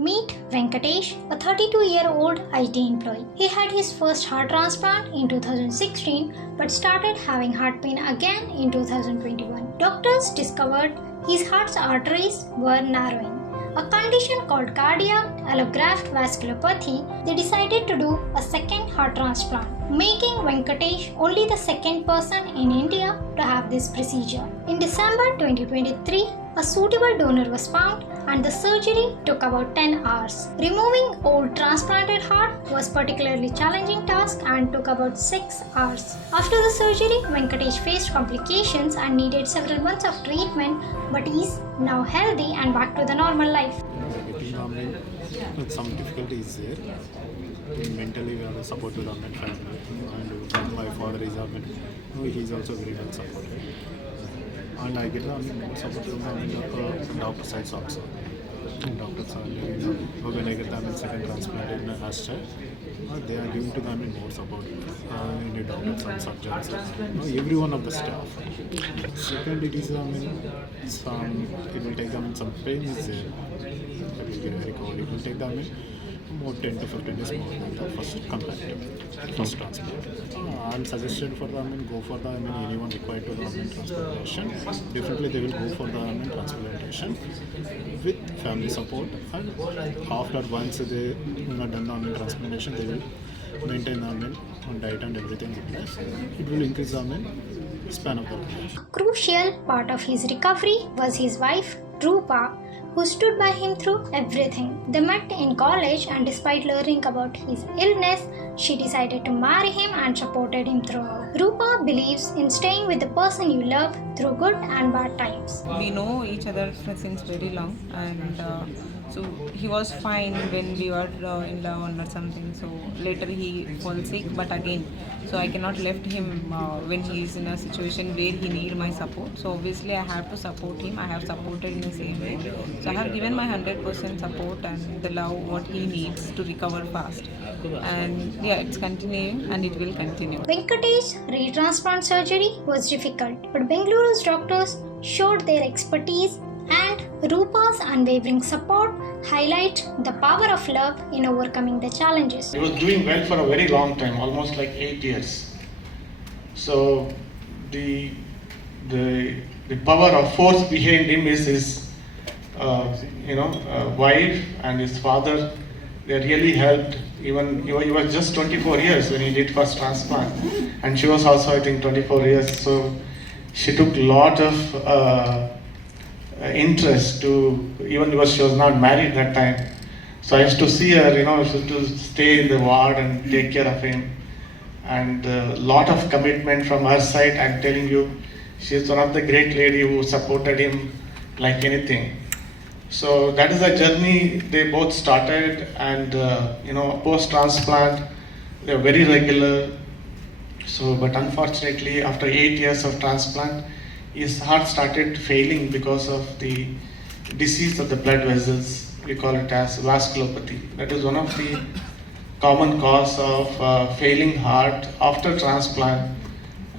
Meet Venkatesh, a 32-year-old IT employee. He had his first heart transplant in 2016 but started having heart pain again in 2021. Doctors discovered his heart's arteries were narrowing, a condition called cardiac allograft vasculopathy. They decided to do a second heart transplant, making Venkatesh only the second person in India to have this procedure. In December 2023, a suitable donor was found and the surgery took about 10 hours. Removing old transplanted heart was particularly challenging task and took about 6 hours. After the surgery, Venkatesh faced complications and needed several months of treatment, but is now healthy and back to the normal life. With some difficulties there. Mentally, we have a supportive government family, and my father is he is also very well supported. And I get more supportive from doctor sides also. Doctors are when I get them second transplant in Astra, they are giving to them more support. In the doctors and surgeons, every one of the staff. Second, it is some it will take them some pain is there. That will be very cold. It will take them more 10 to 15 days more than the first transplant. I'm suggested for them go for the anyone required to the transplantation. Definitely they will go for the transplantation with family support, and after once they done the transplantation, they will maintain the diet and everything in place. It will increase the span of the life. A crucial part of his recovery was his wife, Rupa, who stood by him through everything. They met in college, and despite learning about his illness, she decided to marry him and supported him throughout. Rupa believes in staying with the person you love through good and bad times. We know each other since very long, and so he was fine when we were in down or something. So later he fell sick, but again, so I cannot left him when he is in a situation where he need my support. So obviously I have to support him. I have supported in the same way. So I have given my 100% support and the love what he needs to recover fast. And yeah, it's continuing and it will continue. Venkatesh's re-transplant surgery was difficult, but Bengaluru's doctors showed their expertise, and Rupa's unwavering support highlight the power of love in overcoming the challenges. He was doing well for a very long time, almost like 8 years. So the power of force behind him is his wife and his father. They really helped. Even he was just 24 years when he did first transplant, and she was also I think 24 years. So she took a lot of interest to, even because she was not married that time. So I used to see her, to stay in the ward and take care of him, and a lot of commitment from her side. I'm telling you, she is one of the great lady who supported him like anything. So that is a journey they both started, and post transplant they are very regular. So, but unfortunately, after 8 years of transplant, his heart started failing because of the disease of the blood vessels. We call it as vasculopathy. That is one of the common cause of failing heart after transplant,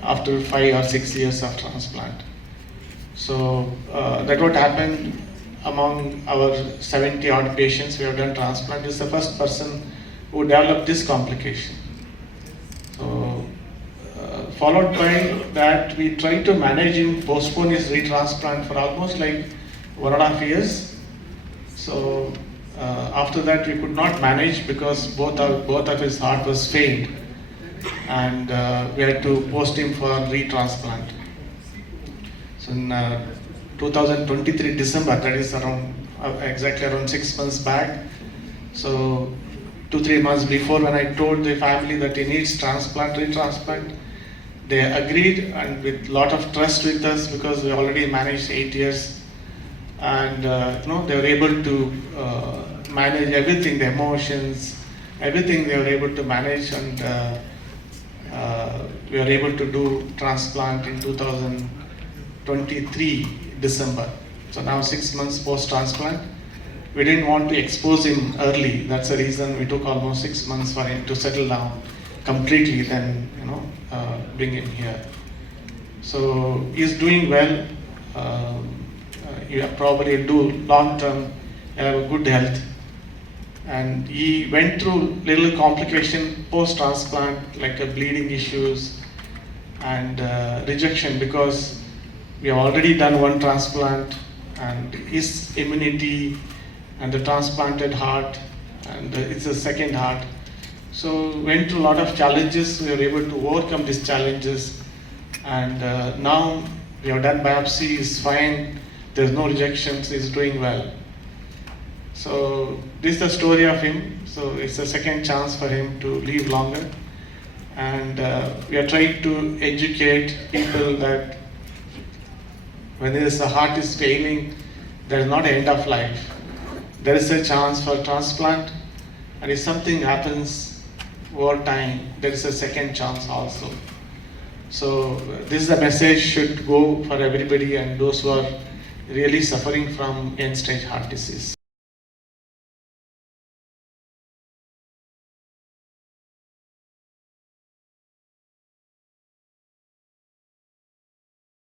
after 5 or 6 years of transplant. So that what happened among our 70 odd patients we have done transplant. Is the first person who developed this complication. So followed by that, we tried to manage him, postpone his re-transplant for almost like 1.5 years. So after that, we could not manage because both of his heart was failed, and we had to post him for re-transplant. So in 2023 December, that is around exactly around 6 months back. So 2-3 months before, when I told the family that he needs transplant, re-transplant, they agreed, and with lot of trust with us because we already managed 8 years, and they were able to manage everything, the emotions, everything they were able to manage, and we were able to do transplant in 2023 December. So now 6 months post transplant. We didn't want to expose him early. That's the reason we took almost 6 months for him to settle down completely, then bring him here. So he's doing well. You probably do long term, have a good health, and he went through little complication post-transplant, like bleeding issues and rejection, because we have already done one transplant, and his immunity and the transplanted heart, and it's a second heart. So went through a lot of challenges. We were able to overcome these challenges, and now we have done biopsy, is fine. There's no rejections. He's doing well. So this is the story of him. So it's a second chance for him to live longer, and we are trying to educate people that when the heart is failing, there is not an end of life. There is a chance for transplant, and if something happens over time, there is a second chance also. So this is a message should go for everybody and those who are really suffering from end-stage heart disease.